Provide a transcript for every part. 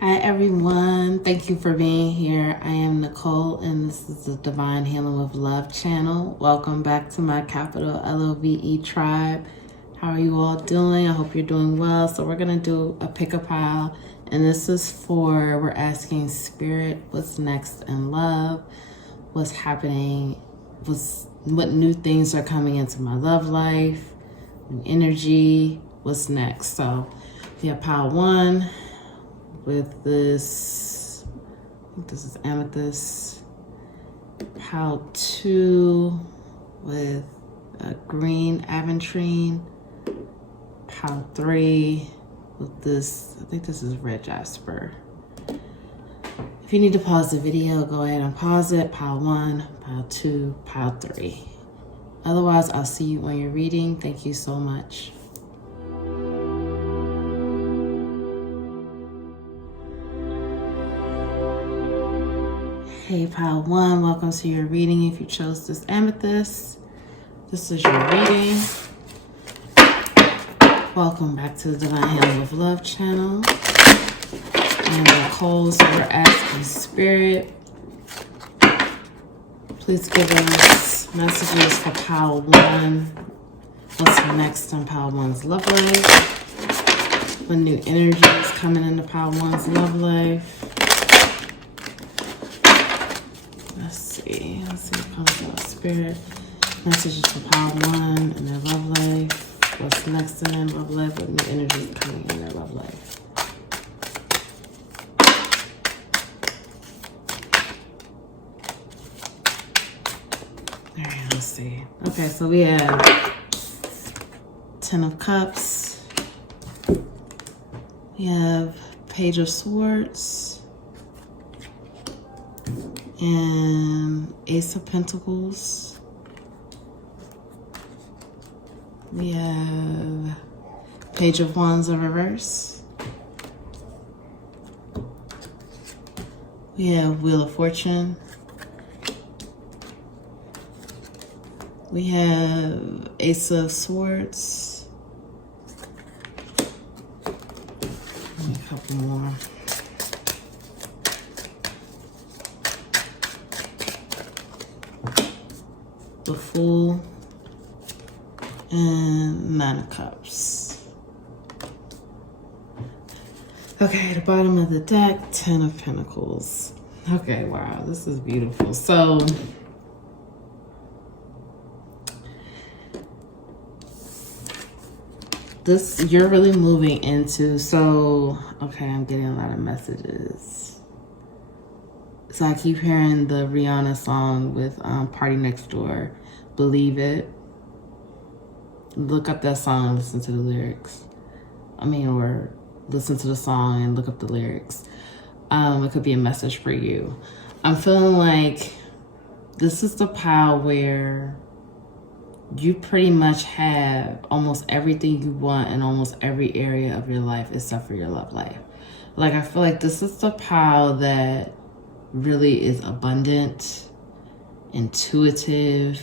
Hi everyone, thank you for being here. I am Nicole and this is the Divine Healing with Love channel. Welcome back to my capital LOVE tribe. How are you all doing? I hope you're doing well. So we're going to do a pick a pile, and this is for, we're asking Spirit, what's next in love? What's happening? What new things are coming into my love life? New energy? What's next? So we have pile 1 with this, I think this is amethyst. Pile 2 with a green aventurine. Pile 3 with this, I think this is red jasper. If you need to pause the video, go ahead and pause it. Pile 1, pile 2, pile 3. Otherwise, I'll see you when you're reading. Thank you so much. Hey, pile 1, welcome to your reading. If you chose this amethyst, this is your reading. Welcome back to the Divine Healing with Love channel. I'm Nicole, so we're asking Spirit, please give us messages for pile 1. What's next in pile 1's love life? What new energy is coming into pile 1's love life? Let's see what comes from Spirit. Messages for pile 1 in their love life. What's next in their love life? What new energy is coming in their love life? All right, let's see. Okay, so we have 10 of Cups. We have Page of Swords. And Ace of Pentacles. We have Page of Wands in reverse. We have Wheel of Fortune. We have Ace of Swords. And a couple more. The Fool, and 9 of Cups. Okay, the bottom of the deck, 10 of Pentacles. Okay, wow, this is beautiful. So, this, you're really moving into, okay, I'm getting a lot of messages. So I keep hearing the Rihanna song with Party Next Door, Believe It. Look up that song, listen to the lyrics. Or listen to the song and look up the lyrics. It could be a message for you. I'm feeling like this is the pile where you pretty much have almost everything you want in almost every area of your life except for your love life. Like, I feel like this is the pile that really is abundant, intuitive,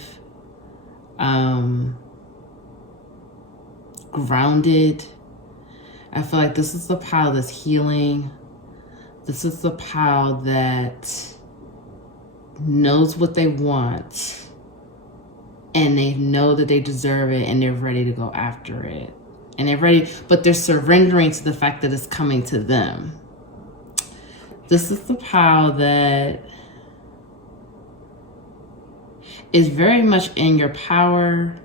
grounded. I feel like this is the pile that's healing. This is the pile that knows what they want and they know that they deserve it and they're ready to go after it. And they're ready, but they're surrendering to the fact that it's coming to them. This is the pile that is very much in your power.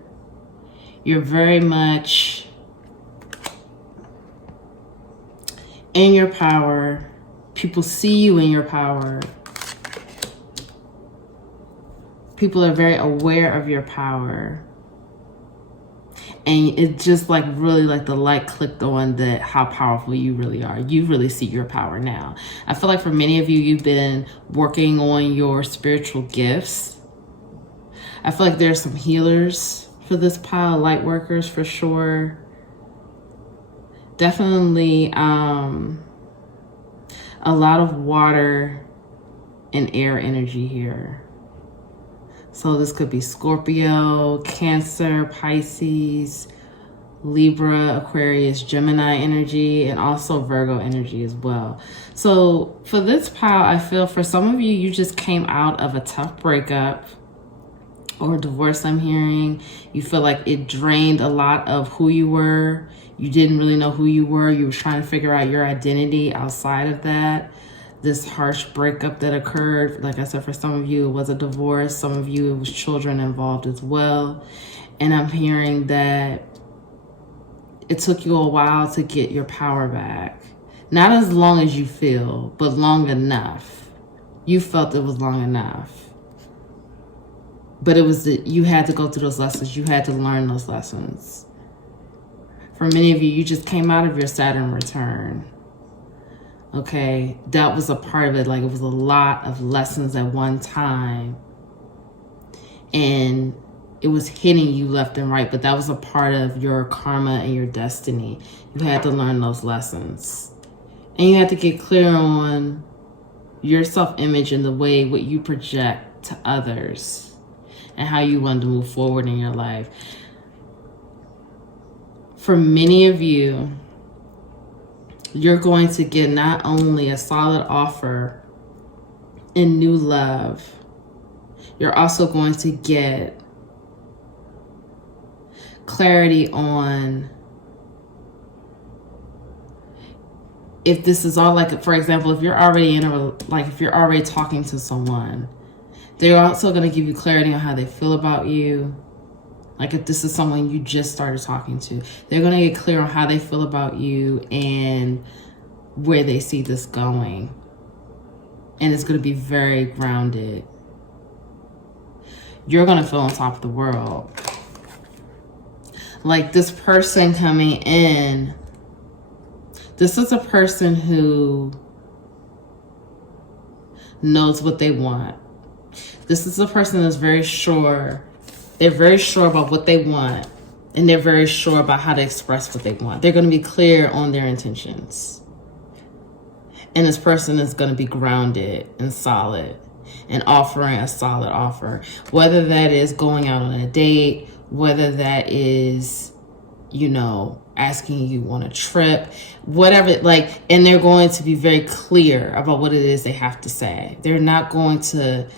You're very much in your power. People see you in your power. People are very aware of your power. And it's just like really like the light clicked on that how powerful you really are. You really see your power now. I feel like for many of you, you've been working on your spiritual gifts. I feel like there's some healers for this pile, light workers for sure. Definitely a lot of water and air energy here. So this could be Scorpio, Cancer, Pisces, Libra, Aquarius, Gemini energy, and also Virgo energy as well. So for this pile, I feel for some of you, you just came out of a tough breakup or divorce. I'm hearing you feel like it drained a lot of who you were. You didn't really know who you were. You were trying to figure out your identity outside of that. This harsh breakup that occurred, like I said, for some of you, it was a divorce. Some of you, it was children involved as well. And I'm hearing that it took you a while to get your power back. Not as long as you feel, but long enough. You felt it was long enough. But it was that you had to go through those lessons. You had to learn those lessons. For many of you, you just came out of your Saturn return. Okay, that was a part of it. Like, it was a lot of lessons at one time. And it was hitting you left and right, but that was a part of your karma and your destiny. You had to learn those lessons. And you had to get clear on your self-image and the way what you project to others and how you want to move forward in your life. For many of you, you're going to get not only a solid offer in new love, you're also going to get clarity on if this is all, like, for example, if you're already if you're already talking to someone, they're also going to give you clarity on how they feel about you. Like, if this is someone you just started talking to, they're going to get clear on how they feel about you and where they see this going. And it's going to be very grounded. You're going to feel on top of the world. Like, this person coming in, this is a person who knows what they want. This is a person that's very sure. They're very sure about what they want, and they're very sure about how to express what they want. They're going to be clear on their intentions. And this person is going to be grounded and solid and offering a solid offer. Whether that is going out on a date, whether that is, asking you on a trip, whatever, and they're going to be very clear about what it is they have to say. They're not going to,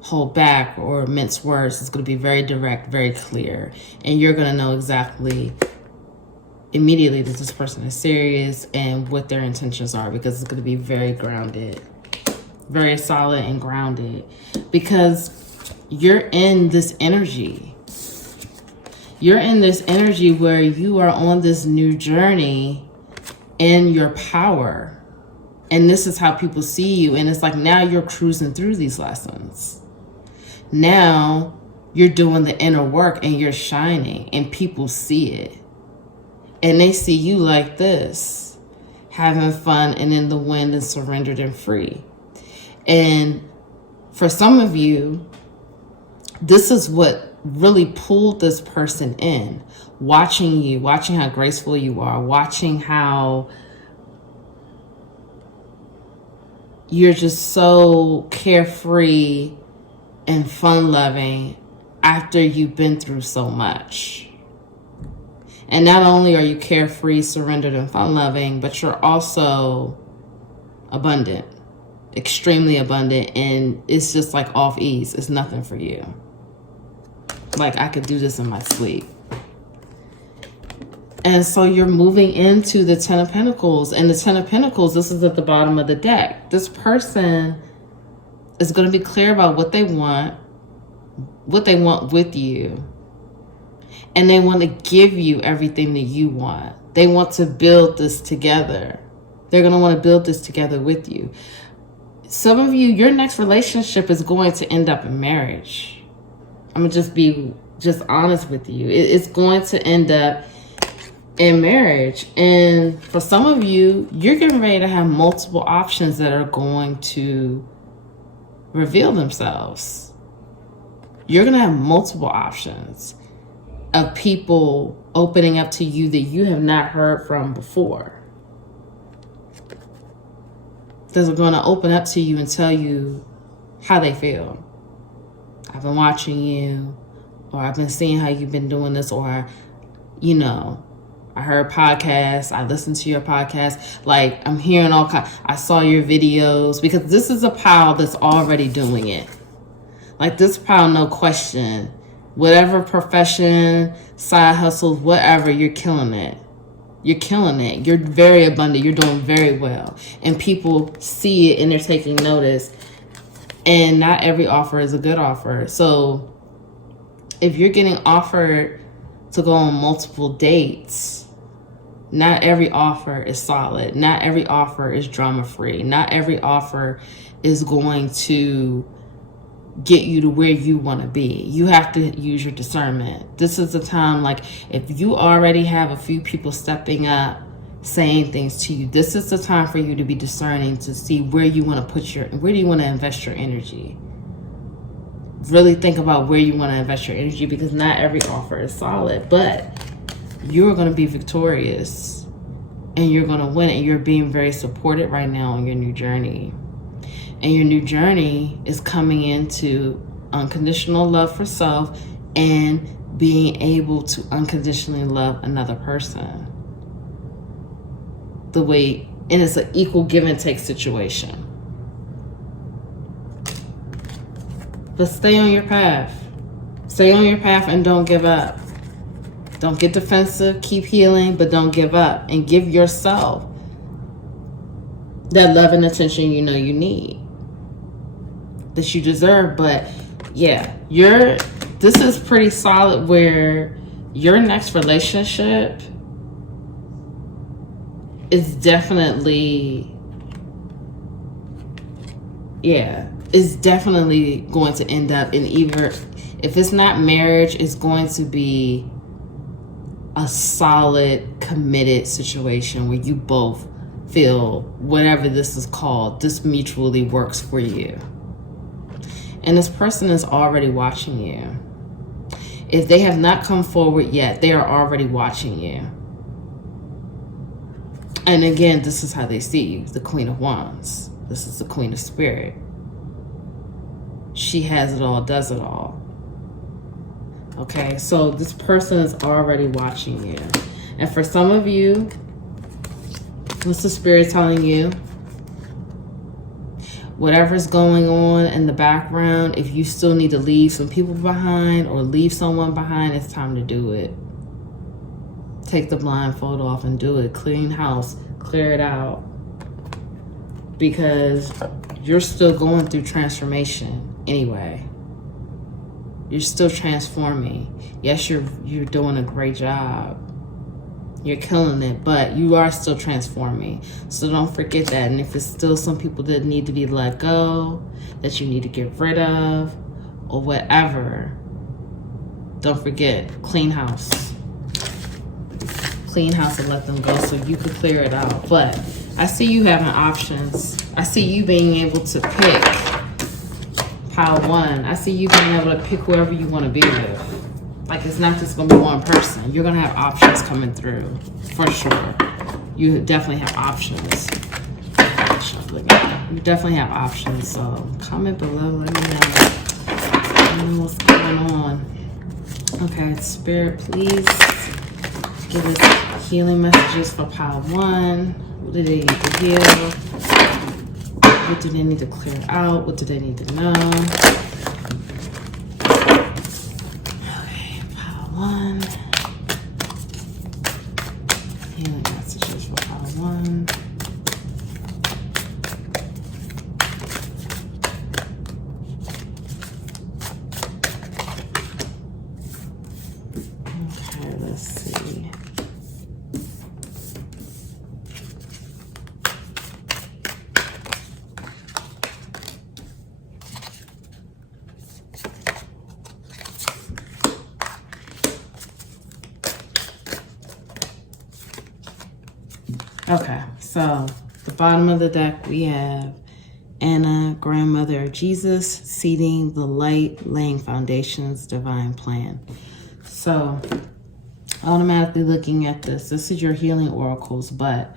hold back or mince words. It's going to be very direct, very clear. And you're going to know exactly immediately that this person is serious and what their intentions are, because it's going to be very grounded, very solid and grounded, because you're in this energy. You're in this energy where you are on this new journey in your power. And this is how people see you. And it's like, now you're cruising through these lessons. Now you're doing the inner work and you're shining and people see it. And they see you like this, having fun and in the wind and surrendered and free. And for some of you, this is what really pulled this person in. Watching you, watching how graceful you are, watching how you're just so carefree and fun-loving after you've been through so much. And not only are you carefree, surrendered, and fun-loving, but you're also abundant, extremely abundant, and it's just like off ease. It's nothing for you. Like, I could do this in my sleep. And so you're moving into the Ten of Pentacles. And the Ten of Pentacles, this is at the bottom of the deck. This person is going to be clear about what they want with you. And they want to give you everything that you want. They want to build this together. They're going to want to build this together with you. Some of you, your next relationship is going to end up in marriage. I'm going to just be honest with you. It's going to end up in marriage. And for some of you, you're getting ready to have multiple options that are going to reveal themselves. You're going to have multiple options of people opening up to you that you have not heard from before. They're going to open up to you and tell you how they feel. I've been watching you, or I've been seeing how you've been doing this, or you know, I heard podcasts, I listened to your podcast, like I'm hearing all kinds, I saw your videos, because this is a pile that's already doing it. Like this pile, no question, whatever profession, side hustles, whatever, you're killing it. You're killing it. You're very abundant. You're doing very well. And people see it and they're taking notice. And not every offer is a good offer. So if you're getting offered to go on multiple dates, not every offer is solid. Not every offer is drama-free. Not every offer is going to get you to where you want to be. You have to use your discernment. This is the time, like, if you already have a few people stepping up, saying things to you, this is the time for you to be discerning, to see where you want to where do you want to invest your energy. Really think about where you want to invest your energy, because not every offer is solid, but you're going to be victorious and you're going to win, and you're being very supported right now on your new journey. And your new journey is coming into unconditional love for self and being able to unconditionally love another person. And it's an equal give and take situation. But stay on your path. Stay on your path and don't give up. Don't get defensive, keep healing, but don't give up. And give yourself that love and attention you know you need, that you deserve. But yeah, this is pretty solid, where your next relationship is definitely going to end up in, either, if it's not marriage, it's going to be a solid, committed situation where you both feel, whatever this is called, this mutually works for you. And this person is already watching you. If they have not come forward yet, they are already watching you. And again, this is how they see you, the Queen of Wands. This is the Queen of Spirit. She has it all, does it all. Okay, so this person is already watching you. And for some of you, what's the Spirit telling you? Whatever's going on in the background, if you still need to leave some people behind or leave someone behind, it's time to do it. Take the blindfold off and do it. Clean house, clear it out. Because you're still going through transformation anyway. You're still transforming. Yes, you're doing a great job. You're killing it, but you are still transforming. So don't forget that. And if it's still some people that need to be let go, that you need to get rid of, or whatever, don't forget, clean house. Clean house and let them go so you can clear it out. But I see you having options. I see you being able to pick pile one. I see you being able to pick whoever you want to be with. Like, it's not just going to be one person. You're going to have options coming through, for sure. You definitely have options. You definitely have options. So comment below. Let me know what's going on. Okay, Spirit, please give us healing messages for pile one. What do they need to heal? What do they need to clear out? What do they need to know? Okay, pile one. Healing messages for pile one. Okay, let's see. Okay, so the bottom of the deck we have Anna, grandmother of Jesus, seeding the light, laying foundations, divine plan. So automatically looking at this is your healing oracles, but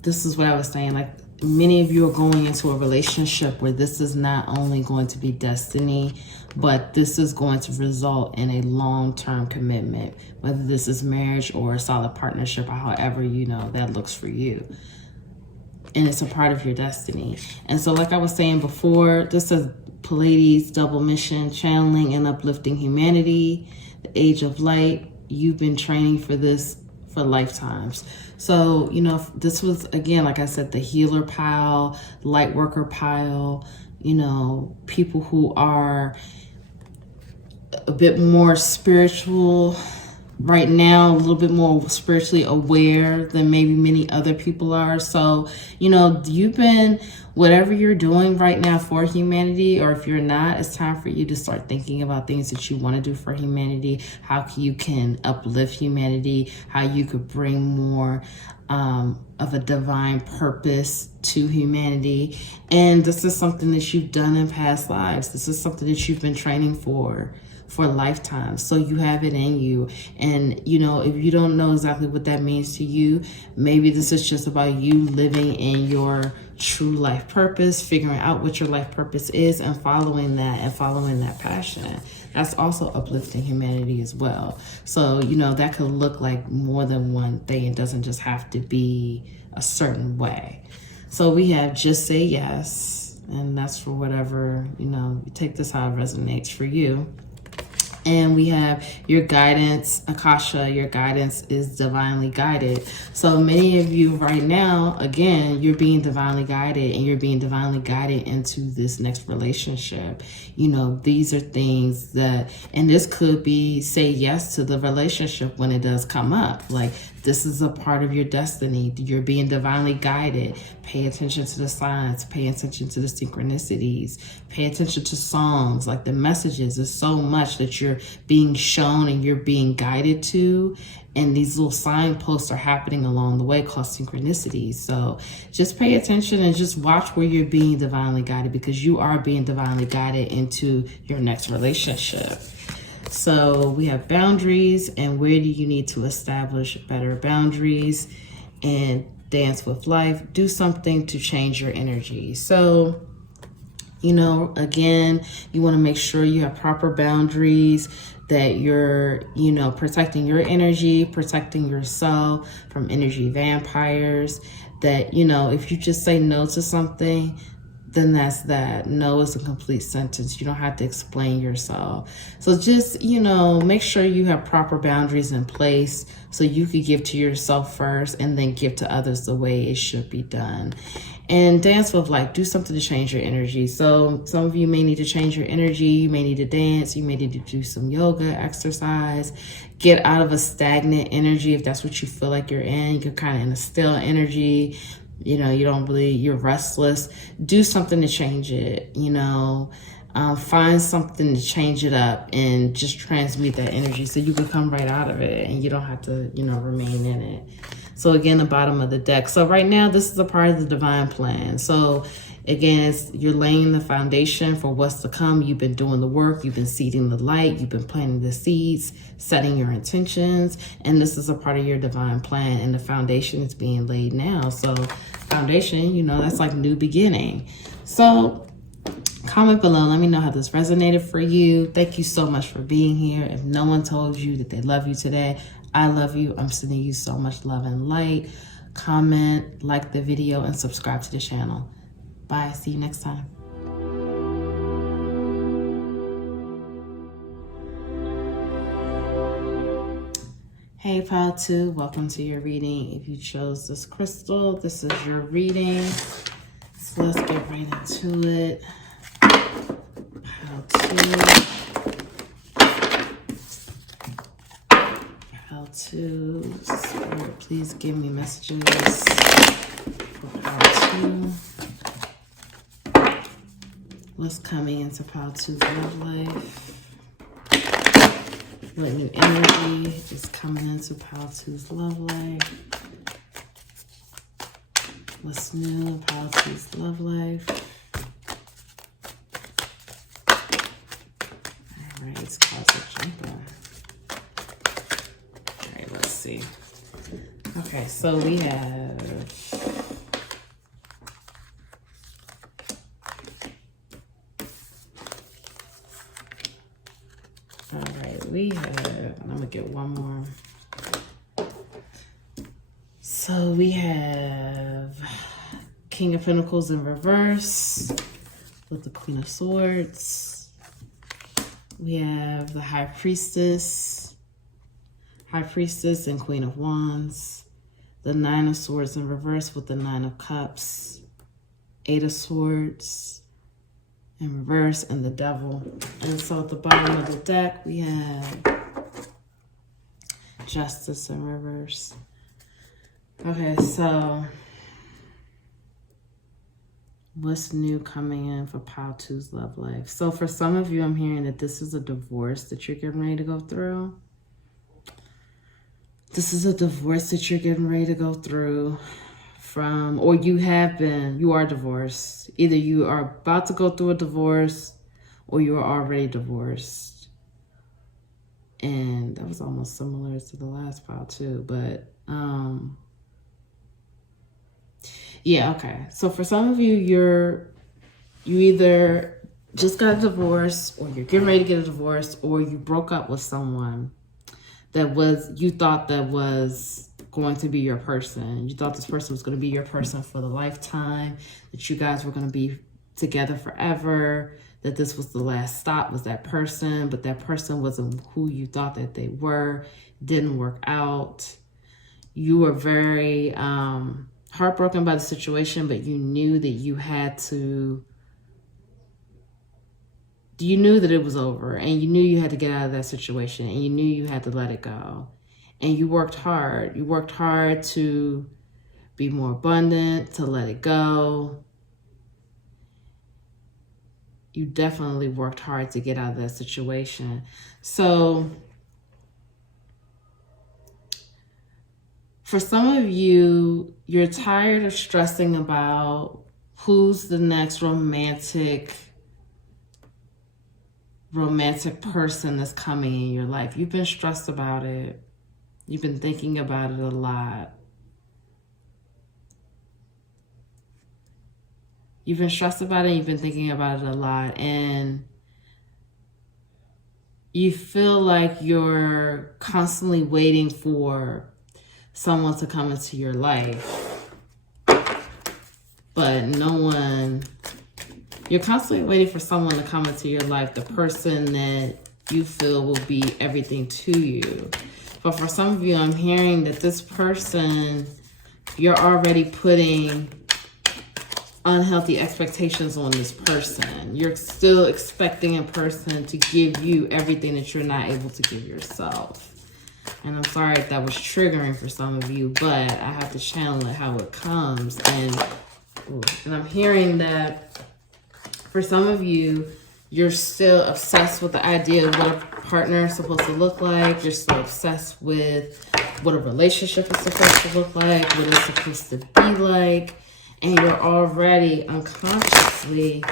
this is what I was saying, like many of you are going into a relationship where this is not only going to be destiny, but this is going to result in a long-term commitment, whether this is marriage or a solid partnership, or however, you know, that looks for you. And it's a part of your destiny. And so like I was saying before, this is Pleiades double mission, channeling and uplifting humanity, the age of light. You've been training for this for lifetimes. So, you know, this was, again, like I said, the healer pile, light worker pile, you know, people who are a bit more spiritual right now, a little bit more spiritually aware than maybe many other people are. So, you know, you've been, whatever you're doing right now for humanity, or if you're not, it's time for you to start thinking about things that you want to do for humanity, how you can uplift humanity, how you could bring more of a divine purpose to humanity. And this is something that you've done in past lives. This is something that you've been training for lifetimes. So you have it in you. And, you know, if you don't know exactly what that means to you, maybe this is just about you living in your true life purpose, figuring out what your life purpose is, and following that passion. That's also uplifting humanity as well. So, you know, that could look like more than one thing. It doesn't just have to be a certain way. So we have just say yes, and that's for whatever, you know, you take this how it resonates for you. And we have your guidance, Akasha, your guidance is divinely guided. So many of you right now, again, you're being divinely guided, and you're being divinely guided into this next relationship. You know, these are things that, and this could be say yes to the relationship when it does come up. Like, this is a part of your destiny. You're being divinely guided. Pay attention to the signs. Pay attention to the synchronicities. Pay attention to songs. Like, the messages is so much that you're being shown and you're being guided to. And these little signposts are happening along the way called synchronicities. So just pay attention and just watch where you're being divinely guided, because you are being divinely guided into your next relationship. So we have boundaries, and where do you need to establish better boundaries? And dance with life. Do something to change your energy. So, you know, again, you want to make sure you have proper boundaries, that you're, you know, protecting your energy, protecting yourself from energy vampires. That, you know, if you just say no to something, then that's that. No is a complete sentence. You don't have to explain yourself. So just, you know, make sure you have proper boundaries in place so you could give to yourself first and then give to others the way it should be done. And dance with life. Do something to change your energy. So some of you may need to change your energy. You may need to dance. You may need to do some yoga, exercise. Get out of a stagnant energy if that's what you feel like you're in. You're kind of in a still energy. You know, you're restless. Do something to change it, you know. Find something to change it up and just transmute that energy so you can come right out of it and you don't have to, you know, remain in it. So again, the bottom of the deck. So right now, this is a part of the divine plan. So again, you're laying the foundation for what's to come. You've been doing the work. You've been seeding the light. You've been planting the seeds, setting your intentions. And this is a part of your divine plan. And the foundation is being laid now. So foundation, you know, that's like new beginning. So comment below. Let me know how this resonated for you. Thank you so much for being here. If no one told you that they love you today, I love you. I'm sending you so much love and light. Comment, like the video, and subscribe to the channel. Bye. See you next time. Hey, Pile 2. Welcome to your reading. If you chose this crystal, this is your reading. So let's get right into it. Pile 2. Pile 2. Spirit, please give me messages for Pile 2. What's coming into Pile 2's love life? What new energy is coming into Pile 2's love life? What's new in Pile 2's love life? All right, it's called a jumper. All right, let's see. Okay, so we have All right, we have, I'm gonna get one more. So we have King of Pentacles in reverse with the Queen of Swords. We have the High Priestess and Queen of Wands. The Nine of Swords in reverse with the Nine of Cups. Eight of Swords in reverse and the Devil. And so at the bottom of the deck, we have Justice in reverse. Okay, so what's new coming in for Pile 2's love life? So for some of you, I'm hearing that this is a divorce that you're getting ready to go through. This is a divorce that you're getting ready to go through from, or you are divorced. Either you are about to go through a divorce or you are already divorced. And that was almost similar to the last pile too, but yeah, okay. So for some of you, you either just got a divorce or you're getting ready to get a divorce or you broke up with someone that you thought that was going to be your person. You thought this person was going to be your person for the lifetime, that you guys were going to be together forever, that this was the last stop, was that person, but that person wasn't who you thought that they were, didn't work out. You were very heartbroken by the situation, but you knew that you knew that it was over, and you knew you had to get out of that situation, and you knew you had to let it go. And you worked hard. You worked hard to be more abundant, to let it go. You definitely worked hard to get out of that situation. So for some of you, you're tired of stressing about who's the next romantic person that's coming in your life. You've been stressed about it. You've been thinking about it a lot. You've been stressed about it, and you've been thinking about it a lot, and you feel like you're constantly waiting for someone to come into your life, but you're constantly waiting for someone to come into your life, the person that you feel will be everything to you. But for some of you, I'm hearing that this person, you're already putting unhealthy expectations on this person. You're still expecting a person to give you everything that you're not able to give yourself. And I'm sorry if that was triggering for some of you, but I have to channel it how it comes. And I'm hearing that for some of you, you're still obsessed with the idea of what a partner is supposed to look like. You're still obsessed with what a relationship is supposed to look like, what it's supposed to be like. And you're already unconsciously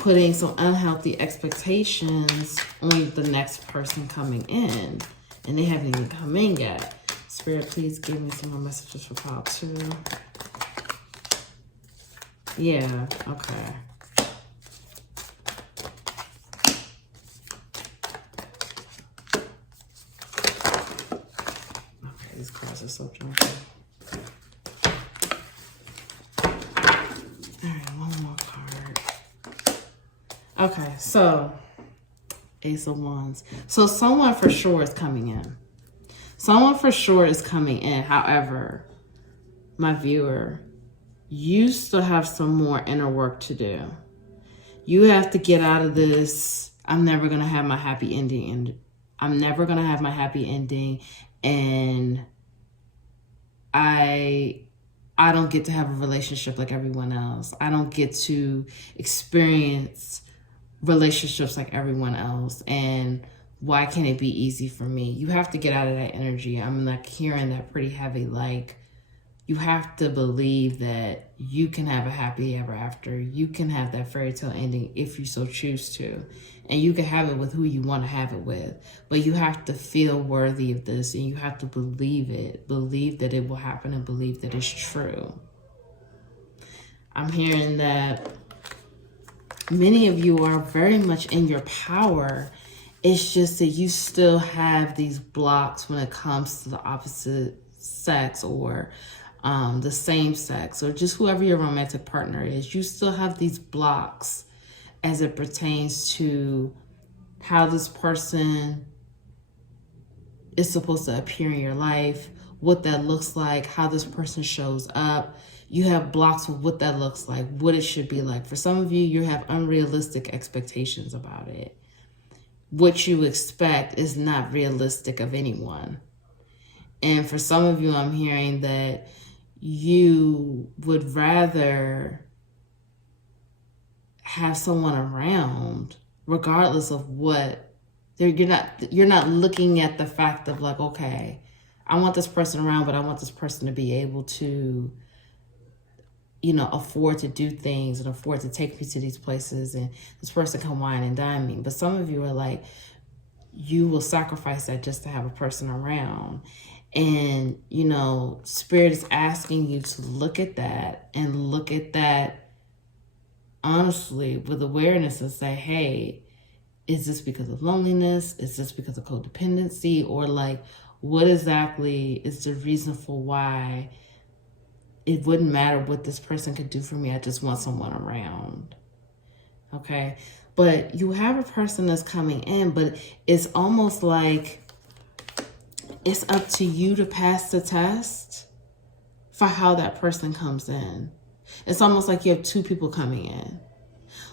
putting some unhealthy expectations on the next person coming in. And they haven't even come in yet. Spirit, please give me some more messages for pile 2. Yeah, okay. Okay, these cards are so junky. Alright, one more card. Okay, so Ace of Wands. So someone for sure is coming in. Someone for sure is coming in. However, my viewer, you still have some more inner work to do. You have to get out of this, I'm never going to have my happy ending. And I'm never going to have my happy ending. And I don't get to have a relationship like everyone else. I don't get to experience relationships like everyone else. And why can't it be easy for me? You have to get out of that energy. I'm like hearing that pretty heavy. Like, you have to believe that you can have a happy ever after. You can have that fairy tale ending if you so choose to. And you can have it with who you want to have it with. But you have to feel worthy of this, and you have to believe it. Believe that it will happen and believe that it's true. I'm hearing that many of you are very much in your power, It's just that you still have these blocks when it comes to the opposite sex or the same sex or just whoever your romantic partner is. You still have these blocks as it pertains to how this person is supposed to appear in your life, what that looks like, how this person shows up. You have blocks of what that looks like, what it should be like. For some of you, you have unrealistic expectations about it. What you expect is not realistic of anyone. And for some of you, I'm hearing that you would rather have someone around regardless of what you're not looking at the fact of like, okay, I want this person around, but I want this person to be able to, afford to do things and afford to take me to these places, and this person can wine and dine me. But some of you are like, you will sacrifice that just to have a person around. And, Spirit is asking you to look at that and look at that honestly with awareness and say, hey, is this because of loneliness? Is this because of codependency? Or like, what exactly is the reason for why it wouldn't matter what this person could do for me? I just want someone around. Okay. But you have a person that's coming in, but it's almost like it's up to you to pass the test for how that person comes in. It's almost like you have two people coming in.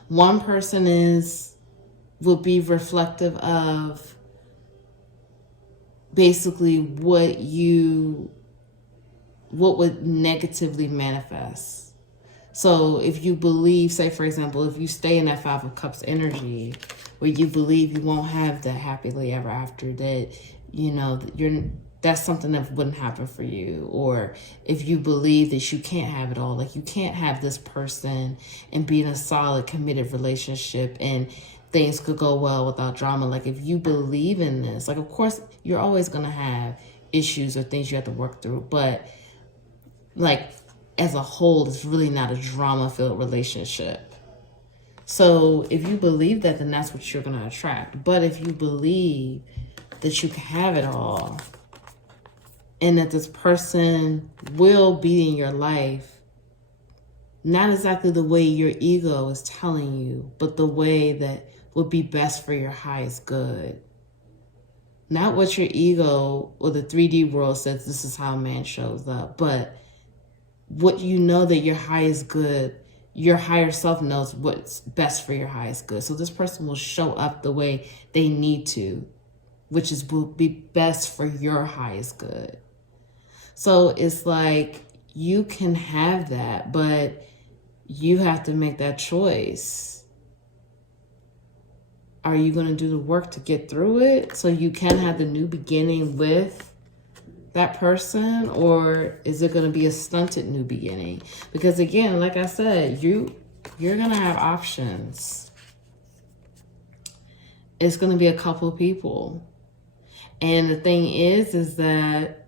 One person will be reflective of basically what would negatively manifest. So if you believe, say for example, if you stay in that Five of Cups energy where you believe you won't have that happily ever after, that that's something that wouldn't happen for you. Or if you believe that you can't have it all, like you can't have this person and be in a solid committed relationship and things could go well without drama. Like if you believe in this, like of course you're always going to have issues or things you have to work through, but like as a whole, it's really not a drama-filled relationship. So if you believe that, then that's what you're going to attract. But if you believe that you can have it all and that this person will be in your life, not exactly the way your ego is telling you, but the way that would be best for your highest good. Not what your ego or the 3D world says this is how a man shows up, but what you know that your highest good, your higher self knows what's best for your highest good. So this person will show up the way they need to, which will be best for your highest good. So it's like you can have that, but you have to make that choice. Are you going to do the work to get through it so you can have the new beginning with that person? Or is it going to be a stunted new beginning? Because again, like I said, you're going to have options. It's going to be a couple of people. And the thing is that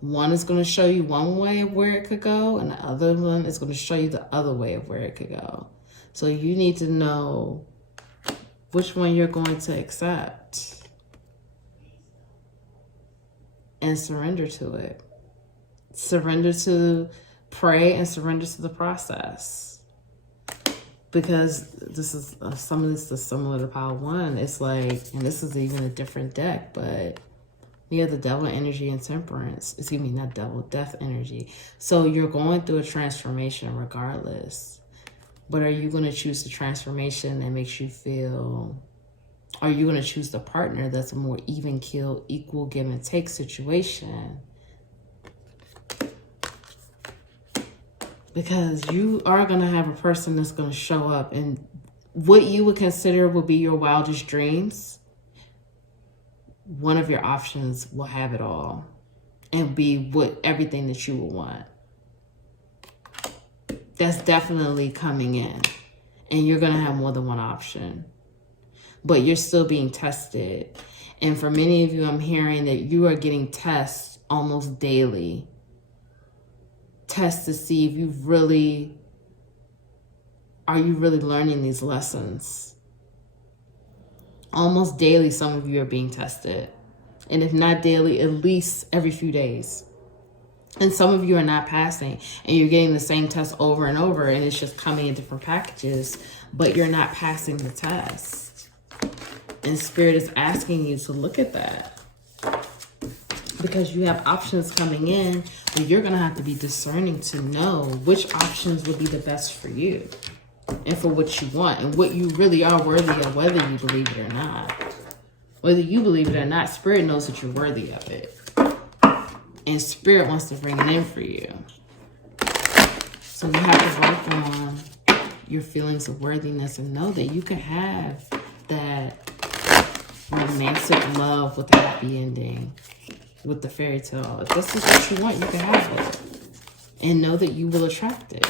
one is going to show you one way of where it could go, and the other one is going to show you the other way of where it could go. So you need to know which one you're going to accept and surrender to it. Surrender to pray and surrender to the process. Because this is some of this is similar to Pile 1. It's like, and this is even a different deck, but you have the Devil energy and Temperance. Excuse me, not Devil, Death energy. So you're going through a transformation regardless. But are you going to choose the transformation that makes you feel... Are you going to choose the partner that's a more even keel, equal give and take situation? Because you are going to have a person that's going to show up, and what you would consider would be your wildest dreams, one of your options will have it all and be everything that you would want. That's definitely coming in, and you're going to have more than one option. But you're still being tested. And for many of you, I'm hearing that you are getting tests almost daily. Tests to see if you are you really learning these lessons? Almost daily, some of you are being tested. And if not daily, at least every few days. And some of you are not passing, and you're getting the same test over and over, and it's just coming in different packages, but you're not passing the test. And Spirit is asking you to look at that, because you have options coming in, but you're going to have to be discerning to know which options will be the best for you and for what you want and what you really are worthy of, whether you believe it or not. Whether you believe it or not, Spirit knows that you're worthy of it. And Spirit wants to bring it in for you. So you have to work on your feelings of worthiness and know that you can have that romantic love with a happy ending, with the fairy tale. If this is what you want, you can have it. And know that you will attract it.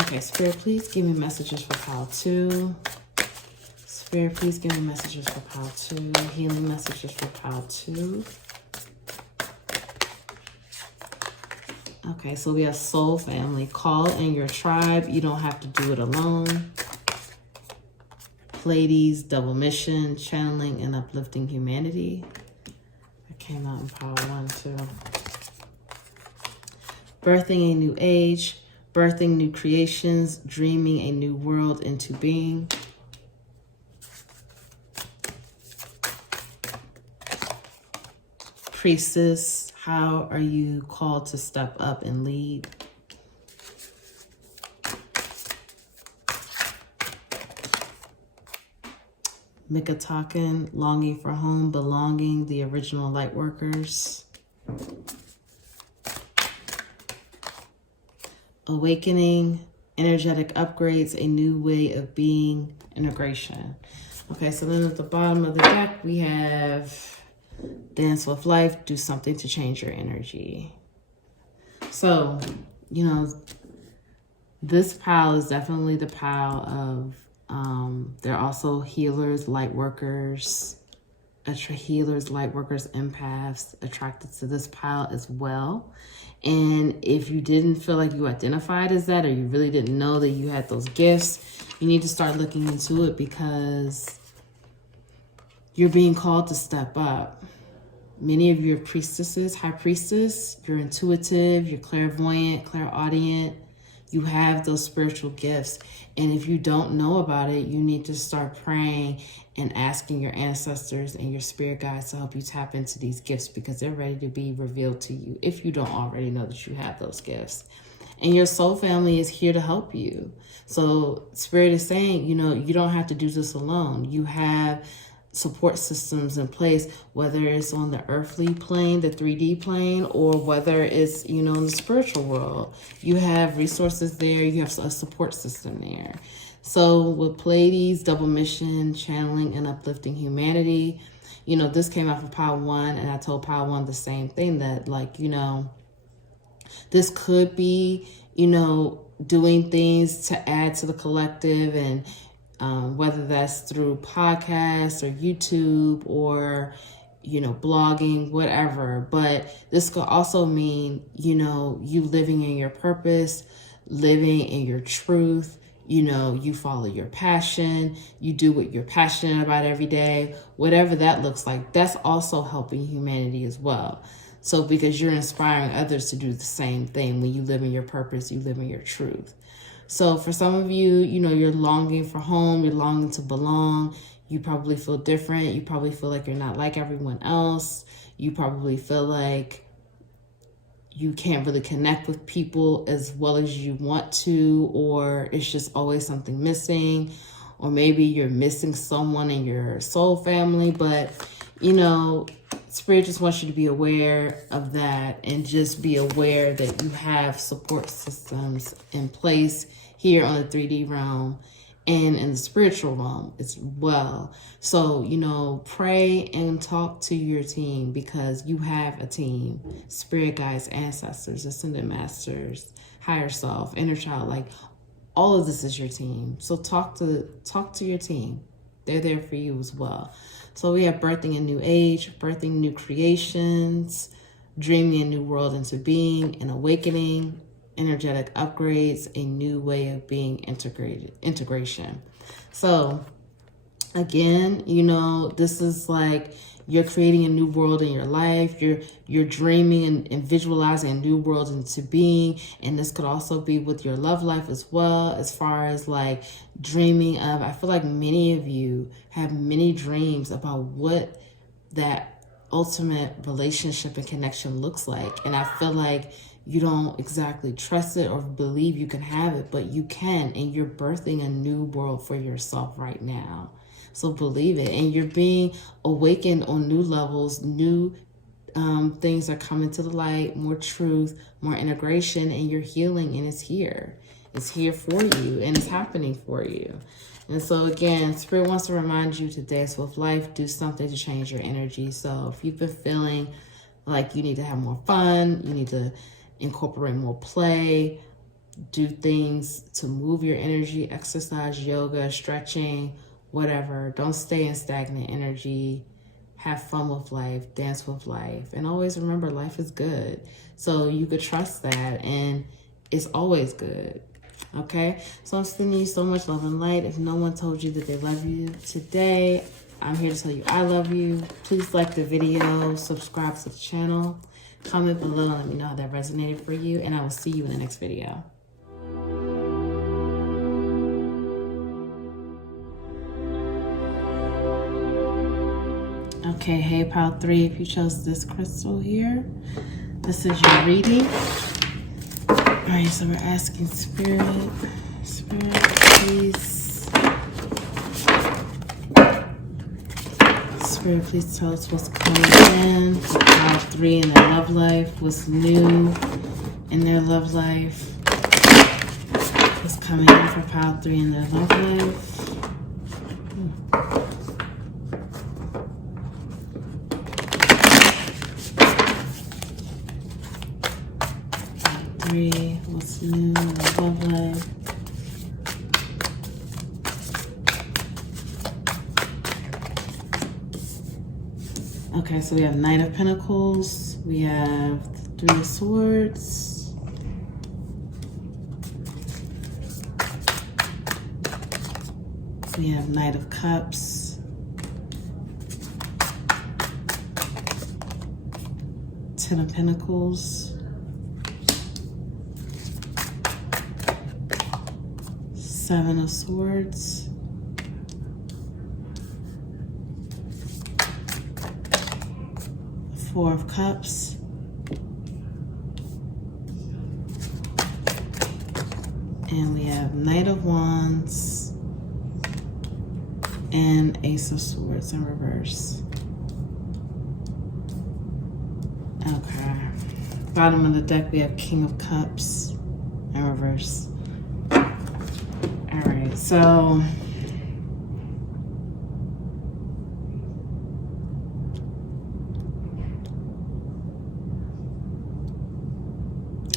Okay, Spirit, please give me messages for pile 2. Spirit, please give me messages for pile 2. Healing messages for pile 2. Okay, so we have soul family. Call in your tribe. You don't have to do it alone. Pleiades, double mission, channeling and uplifting humanity. That came out in pile 1 too. Birthing a new age. Birthing new creations. Dreaming a new world into being. Priestess. How are you called to step up and lead? Mikatakin, longing for home, belonging, the original lightworkers. Awakening, energetic upgrades, a new way of being, integration. Okay, so then at the bottom of the deck, we have dance with life, do something to change your energy. So, you know, this pile is definitely the pile of, they're also healers, light workers, empaths attracted to this pile as well. And if you didn't feel like you identified as that, or you really didn't know that you had those gifts, you need to start looking into it, because you're being called to step up. Many of you are priestesses, high priestess. You're intuitive, you're clairvoyant, clairaudient. You have those spiritual gifts. And if you don't know about it, you need to start praying and asking your ancestors and your spirit guides to help you tap into these gifts, because they're ready to be revealed to you if you don't already know that you have those gifts. And your soul family is here to help you. So Spirit is saying, you know, you don't have to do this alone. You have support systems in place, whether it's on the earthly plane, the 3D plane, or whether it's, you know, in the spiritual world. You have resources there. You have a support system there. So with Pleiades, double mission, channeling and uplifting humanity, you know, this came out for pile 1, and I told pile 1 the same thing, that, like, you know, this could be, you know, doing things to add to the collective, and whether that's through podcasts or YouTube or, you know, blogging, whatever. But this could also mean, you know, you living in your purpose, living in your truth. You know, you follow your passion, you do what you're passionate about every day, whatever that looks like. That's also helping humanity as well. So because you're inspiring others to do the same thing. When you live in your purpose, you live in your truth. So for some of you, you know, you're longing for home, you're longing to belong. You probably feel different. You probably feel like you're not like everyone else. You probably feel like you can't really connect with people as well as you want to, or it's just always something missing, or maybe you're missing someone in your soul family. But, you know, Spirit just wants you to be aware of that, and just be aware that you have support systems in place here on the 3D realm and in the spiritual realm as well. So, you know, pray and talk to your team, because you have a team. Spirit guides, ancestors, ascended masters, higher self, inner child, like all of this is your team. So talk to your team. They're there for you as well. So we have birthing a new age, birthing new creations, dreaming a new world into being, and awakening, energetic upgrades, a new way of being, integration. So Again, you know, this is like you're creating a new world in your life. You're dreaming and visualizing a new world into being. And this could also be with your love life as well, as far as like dreaming of, I feel like many of you have many dreams about what that ultimate relationship and connection looks like. And I feel like you don't exactly trust it or believe you can have it, but you can, and you're birthing a new world for yourself right now. So believe it, and you're being awakened on new levels. New things are coming to the light, more truth, more integration, and you're healing, and it's here. It's here for you, and it's happening for you. And so again, Spirit wants to remind you today, so with life, do something to change your energy. So if you've been feeling like you need to have more fun, you need to incorporate more play, do things to move your energy, exercise, yoga, stretching, whatever. Don't stay in stagnant energy. Have fun with life, dance with life, and always remember life is good. So you could trust that, and it's always good. Okay, so I'm sending you so much love and light. If no one told you that they love you today, I'm here to tell you I love you. Please like the video, subscribe to the channel, comment below and let me know how that resonated for you, and I will see you in the next video. Okay, hey pile 3, if you chose this crystal here, this is your reading. All right, so we're asking Spirit, please. Spirit, please tell us what's coming in for pile 3 in their love life, what's new in their love life, what's coming in for pile 3 in their love life. What's new in the love life? Okay, so we have Knight of Pentacles, we have Three of Swords, we have Knight of Cups, Ten of Pentacles, Seven of Swords, Four of Cups, and we have Knight of Wands and Ace of Swords in reverse. Okay. Bottom of the deck, we have King of Cups in reverse. All right, so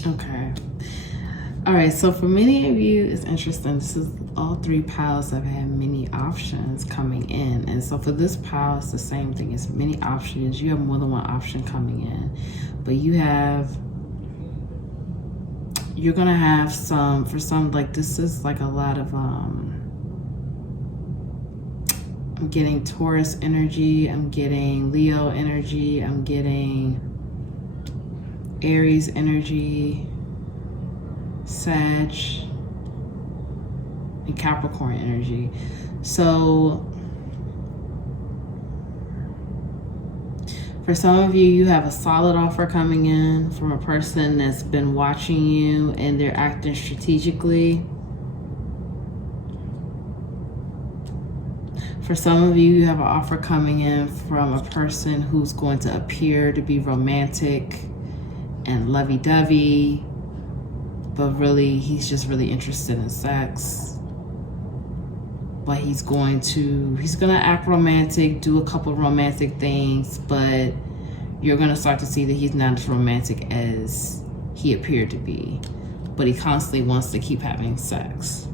okay. All right, so for many of you, it's interesting. This is all 3 piles have had many options coming in. And so for this pile, it's the same thing. It's many options. You have more than one option coming in. But you're gonna have some, for some, like this is like a lot of, I'm getting Taurus energy, I'm getting Leo energy, I'm getting Aries energy, Sag, and Capricorn energy. So for some of you, you have a solid offer coming in from a person that's been watching you and they're acting strategically. For some of you, you have an offer coming in from a person who's going to appear to be romantic and lovey-dovey, but really, he's just really interested in sex. But he's gonna act romantic, do a couple romantic things, but you're gonna start to see that he's not as romantic as he appeared to be. But he constantly wants to keep having sex.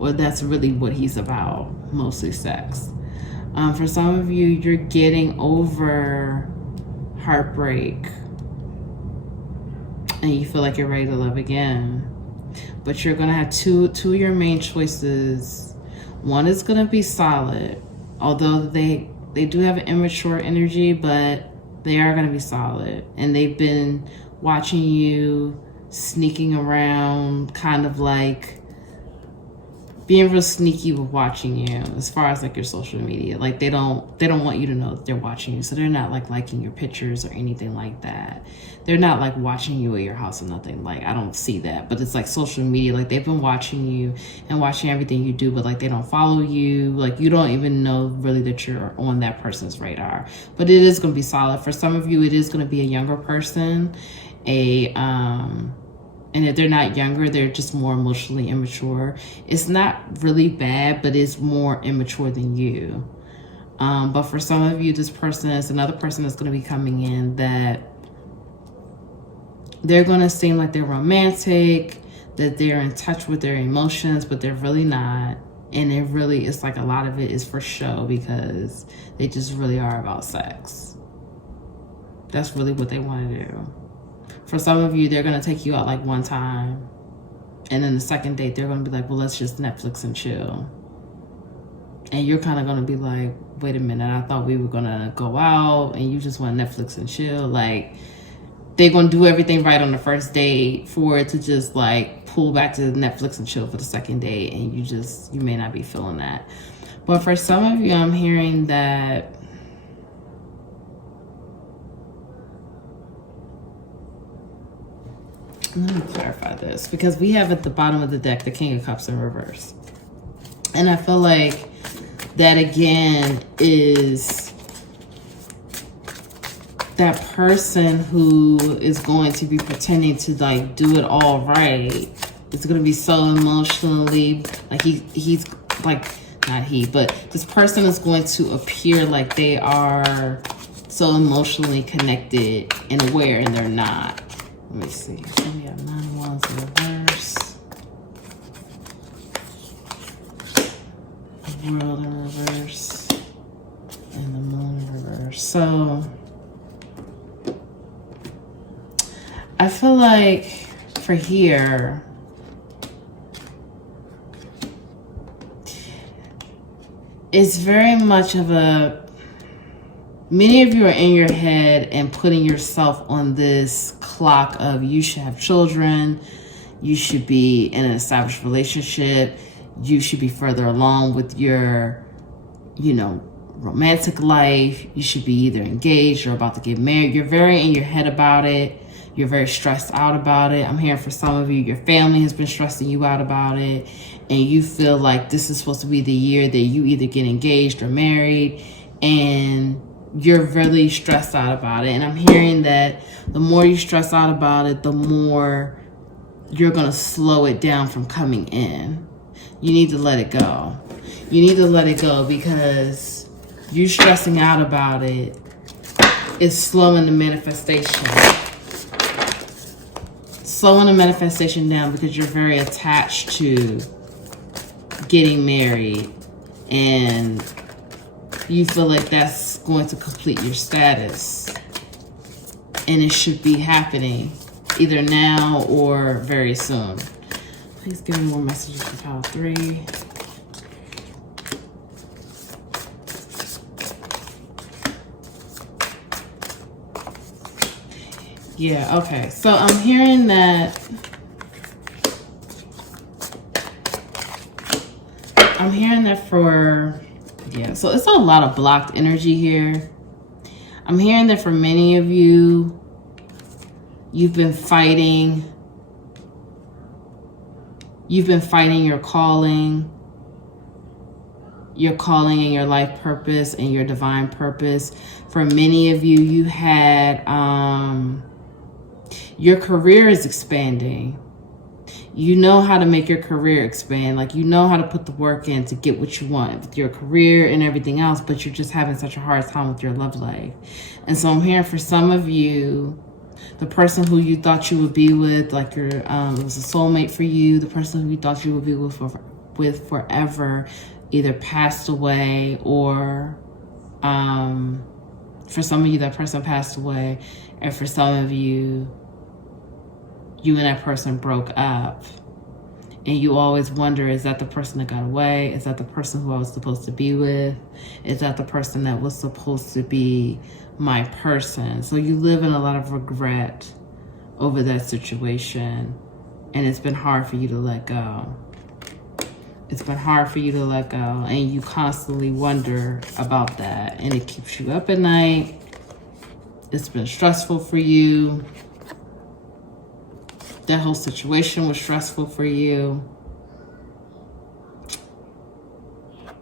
Or that's really what he's about, mostly sex. For some of you, you're getting over heartbreak and you feel like you're ready to love again. But you're gonna have two of your main choices. One is gonna be solid Although they do have an immature energy, but they are going to be solid. And they've been watching you sneaking around, kind of like being real sneaky with watching you as far as like your social media. Like they don't want you to know that they're watching you. So they're not like liking your pictures or anything like that. They're not like watching you at your house or nothing. Like I don't see that. But it's like social media. Like they've been watching you and watching everything you do, but like they don't follow you. Like you don't even know really that you're on that person's radar. But it is going to be solid. For some of you, it is going to be a younger person. And if they're not younger, they're just more emotionally immature. It's not really bad, but it's more immature than you. But for some of you, this person is another person that's going to be coming in that they're going to seem like they're romantic, that they're in touch with their emotions, but they're really not. And it's like a lot of it is for show because they just really are about sex. That's really what they want to do. For some of you, they're going to take you out like one time. And then the second date, they're going to be like, well, let's just Netflix and chill. And you're kind of going to be like, wait a minute, I thought we were going to go out and you just want Netflix and chill. Like, they're going to do everything right on the first date for it to just like pull back to Netflix and chill for the second date. And you may not be feeling that. But for some of you, I'm hearing that let me clarify this, because we have at the bottom of the deck the King of Cups in reverse. And I feel like that again is that person who is going to be pretending to like do it all right. It's going to be so emotionally, like he's like, not he, but this person is going to appear like they are so emotionally connected and aware, and they're not. Let me see. So we have 9 wands in reverse. The world in reverse. And the moon in reverse. So I feel like for here, it's very much of a, many of you are in your head and putting yourself on this clock of you should have children, you should be in an established relationship, you should be further along with your, romantic life, you should be either engaged or about to get married. You're very in your head about it. You're very stressed out about it. I'm hearing for some of you, your family has been stressing you out about it, and you feel like this is supposed to be the year that you either get engaged or married, and you're really stressed out about it. And I'm hearing that the more you stress out about it, the more you're going to slow it down from coming in. You need to let it go. You need to let it go, because you stressing out about it is slowing the manifestation. Slowing the manifestation down, because you're very attached to getting married, and you feel like that's going to complete your status, and it should be happening either now or very soon. Please give me more messages for pile 3. Yeah, okay. So I'm hearing that for, yeah, so it's a lot of blocked energy here. I'm hearing that for many of you, you've been fighting your calling and your life purpose and your divine purpose. For many of you, you had, your career is expanding. You know how to make your career expand. Like, you know how to put the work in to get what you want with your career and everything else, but you're just having such a hard time with your love life. And so I'm hearing for some of you, the person who you thought you would be with, like your, it was a soulmate for you, the person who you thought you would be with forever, either passed away, or for some of you, that person passed away. And for some of you, you and that person broke up. And you always wonder, is that the person that got away? Is that the person who I was supposed to be with? Is that the person that was supposed to be my person? So you live in a lot of regret over that situation. And it's been hard for you to let go. It's been hard for you to let go. And you constantly wonder about that. And it keeps you up at night. It's been stressful for you. That whole situation was stressful for you.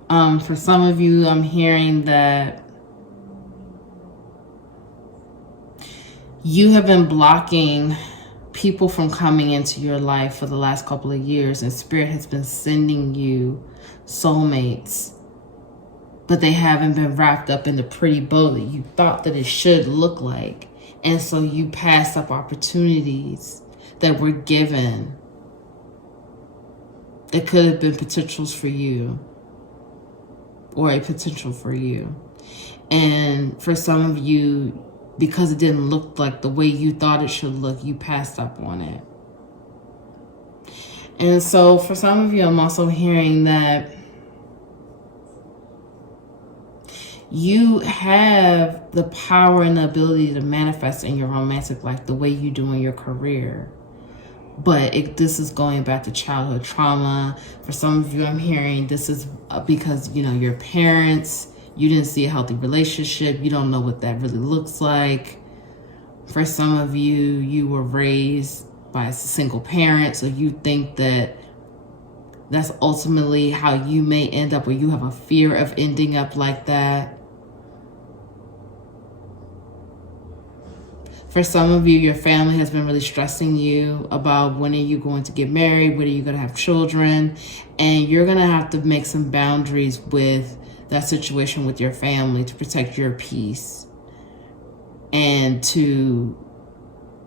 For some of you, I'm hearing that you have been blocking people from coming into your life for the last couple of years, and Spirit has been sending you soulmates, but they haven't been wrapped up in the pretty bow that you thought that it should look like. And so you passed up opportunities that were given that could have been potentials for you, or a potential for you. And for some of you, because it didn't look like the way you thought it should look, you passed up on it. And so for some of you, I'm also hearing that you have the power and the ability to manifest in your romantic life the way you do in your career. But this is going back to childhood trauma. For some of you, I'm hearing this is because, your parents, you didn't see a healthy relationship. You don't know what that really looks like. For some of you, you were raised by a single parent, so you think that that's ultimately how you may end up, or you have a fear of ending up like that. For some of you, your family has been really stressing you about when are you going to get married, when are you going to have children, and you're going to have to make some boundaries with that situation with your family to protect your peace, and to,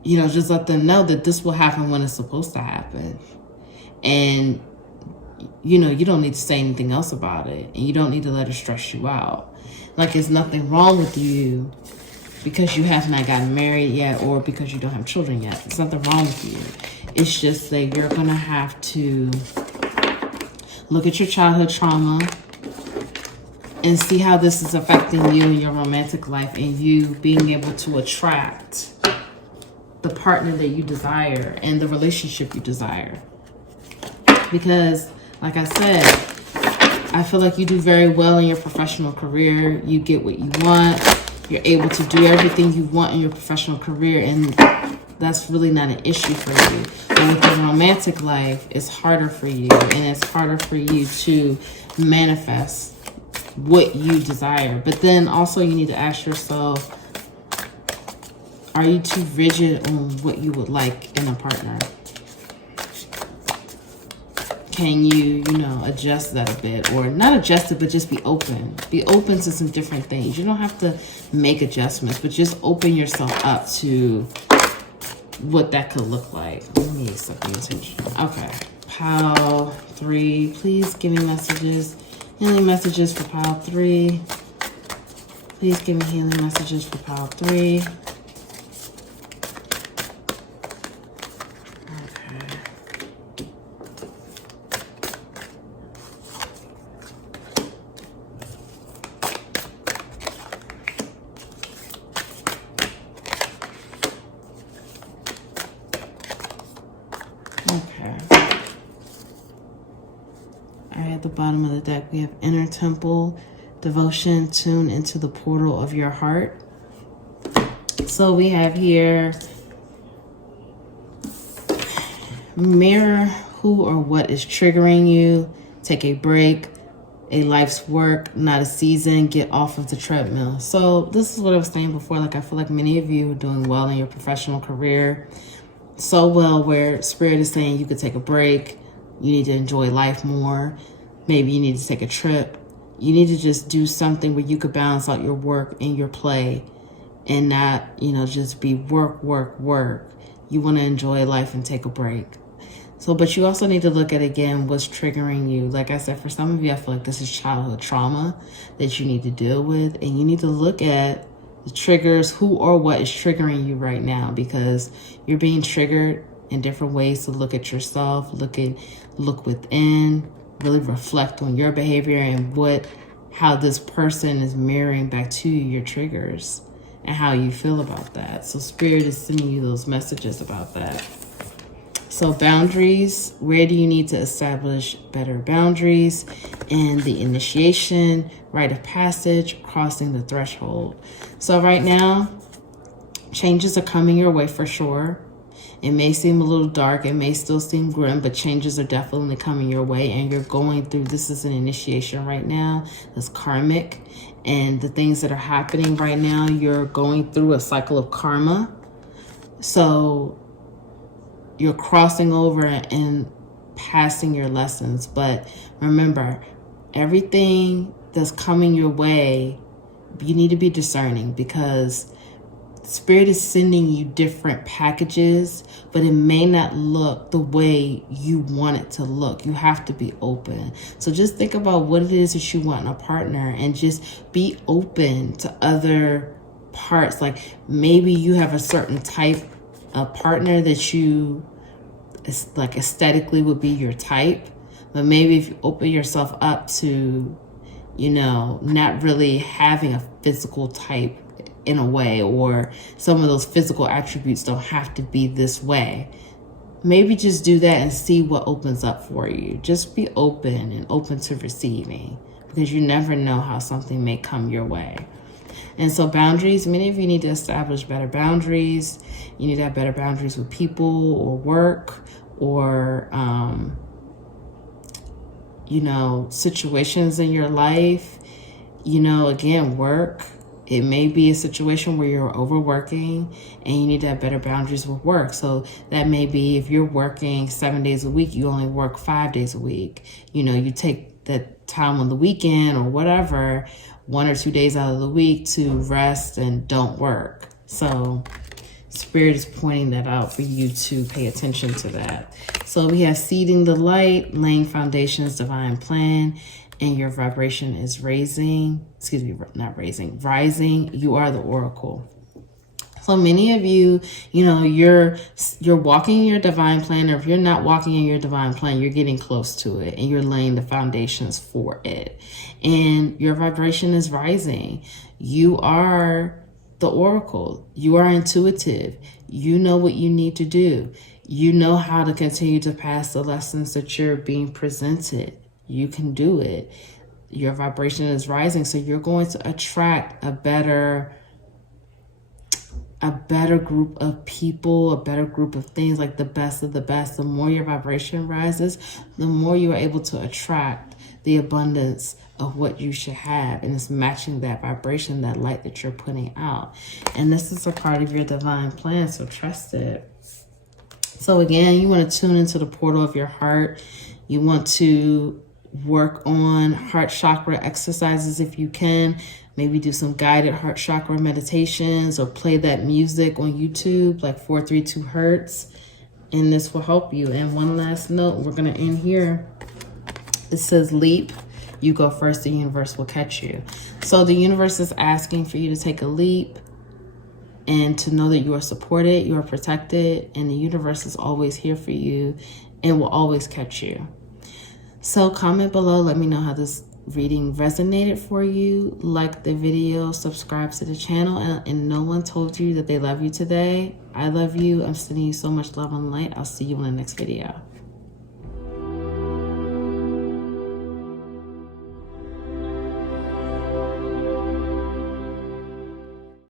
just let them know that this will happen when it's supposed to happen. And, you don't need to say anything else about it, and you don't need to let it stress you out. Like there's nothing wrong with you because you have not gotten married yet, or because you don't have children yet. There's nothing wrong with you. It's just that you're going to have to look at your childhood trauma and see how this is affecting you in your romantic life, and you being able to attract the partner that you desire and the relationship you desire. Because, like I said, I feel like you do very well in your professional career. You get what you want. You're able to do everything you want in your professional career, and that's really not an issue for you. But with your romantic life, it's harder for you, and it's harder for you to manifest what you desire. But then also you need to ask yourself, are you too rigid on what you would like in a partner? Can you, adjust that a bit, or not adjust it, but just be open. Be open to some different things. You don't have to make adjustments, but just open yourself up to what that could look like. Let me set the attention. Okay. Pile 3, please give me messages. Healing messages for pile 3. Please give me healing messages for pile 3. At the bottom of the deck, we have Inner Temple, Devotion, Tune into the Portal of Your Heart. So we have here, mirror who or what is triggering you. Take a break, a life's work, not a season. Get off of the treadmill. So this is what I was saying before. Like, I feel like many of you are doing well in your professional career. So well where Spirit is saying you could take a break. You need to enjoy life more. Maybe you need to take a trip. You need to just do something where you could balance out your work and your play, and not, just be work, work, work. You want to enjoy life and take a break. So, but you also need to look at, again, what's triggering you. Like I said, for some of you, I feel like this is childhood trauma that you need to deal with. And you need to look at the triggers, who or what is triggering you right now, because you're being triggered and different ways to look at yourself, look within, really reflect on your behavior and how this person is mirroring back to you, your triggers, and how you feel about that. So Spirit is sending you those messages about that. So boundaries, where do you need to establish better boundaries? And the initiation, rite of passage, crossing the threshold. So right now, changes are coming your way for sure. It may seem a little dark, it may still seem grim, but changes are definitely coming your way, and you're going through, this is an initiation right now, that's karmic, and the things that are happening right now, you're going through a cycle of karma. So you're crossing over and passing your lessons, but remember, everything that's coming your way, you need to be discerning, because Spirit is sending you different packages, but it may not look the way you want it to look. You have to be open. So just think about what it is that you want in a partner, and just be open to other parts. Like maybe you have a certain type of partner that you, like aesthetically would be your type, but maybe if you open yourself up to, you know, not really having a physical type in a way, or some of those physical attributes don't have to be this way. Maybe just do that and see what opens up for you. Just be open and open to receiving, because you never know how something may come your way. And so boundaries, many of you need to establish better boundaries. You need to have better boundaries with people or work, or, you know, situations in your life. You know, again, work. It may be a situation where you're overworking and you need to have better boundaries with work. So that may be if you're working 7 days a week, you only work 5 days a week. You know, you take that time on the weekend or whatever, 1 or 2 days out of the week to rest and don't work. So Spirit is pointing that out for you to pay attention to that. So we have seeding the light, laying foundations, divine plan, and your vibration is rising. You are the oracle. So many of you, you know, you're walking in your divine plan, or if you're not walking in your divine plan, you're getting close to it and you're laying the foundations for it. And your vibration is rising. You are the oracle. You are intuitive. You know what you need to do. You know how to continue to pass the lessons that you're being presented. You can do it. Your vibration is rising, so you're going to attract a better group of people, a better group of things, like the best of the best. The more your vibration rises, the more you are able to attract the abundance of what you should have, and it's matching that vibration, that light that you're putting out. And this is a part of your divine plan, so trust it. So again, you want to tune into the portal of your heart. You want to work on heart chakra exercises if you can. Maybe do some guided heart chakra meditations, or play that music on YouTube, like 432 Hertz, and this will help you. And one last note, we're going to end here. It says leap. You go first, the universe will catch you. So the universe is asking for you to take a leap and to know that you are supported, you are protected, and the universe is always here for you and will always catch you. So comment below, let me know how this reading resonated for you. Like the video, subscribe to the channel, and no one told you that they love you today. I love you. I'm sending you so much love and light. I'll see you in the next video.